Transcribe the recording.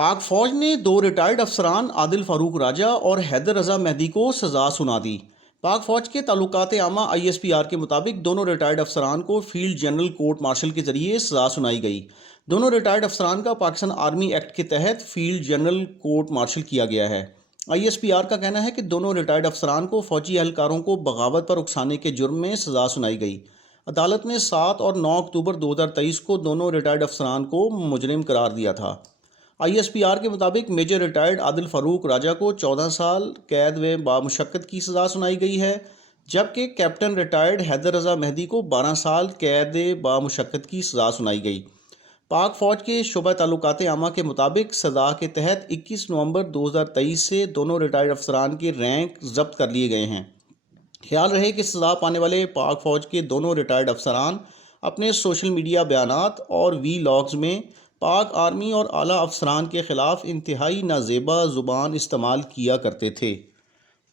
पाक फौज ने दो रिटायर्ड अफसरान आदिल फारूक राजा और हैदर रजा मेहदी को सजा सुना दी। पाक फौज के ताल्लुकात आमा ISPR के मुताबिक दोनों रिटायर्ड अफसरान को फील्ड जनरल कोर्ट मार्शल के जरिए सजा सुनाई गई। दोनों रिटायर्ड अफसरान का पाकिस्तान आर्मी एक्ट के तहत फील्ड जनरल कोर्ट मार्शल किया गया है। ISPR का कहना है कि दोनों रिटायर्ड अफसरान को फौजी एहलकारों को बगावत पर उकसाने के जुर्म में सजा सुनाई गई। अदालत ने 7 और 9 अक्टूबर 2023 को दोनों रिटायर्ड अफसरान को मुजरिम करार दिया था। ISPR के मुताबिक मेजर रिटायर्ड आदिल फारूक राजा को 14 साल कैद व बामुशक्कत की सज़ा सुनाई गई है, जबकि कैप्टन रिटायर्ड हैदर रजा मेहदी को 12 साल कैद बामुशक्कत की सज़ा सुनाई गई। पाक फ़ौज के शुबा ताल्लुकात आमा के मुताबिक सज़ा के तहत 21 नवंबर 2023 से दोनों रिटायर्ड अफसरान के रैंक ज़ब्त कर लिए गए हैं। ख्याल रहे कि सज़ा पाने वाले पाक फ़ौज के दोनों रिटायर्ड अफसरान अपने सोशल मीडिया बयानात और वीलॉग्स में पाक आर्मी और आला अफसरान के ख़िलाफ़ इंतहाई नाजेबा ज़ुबान इस्तेमाल किया करते थे।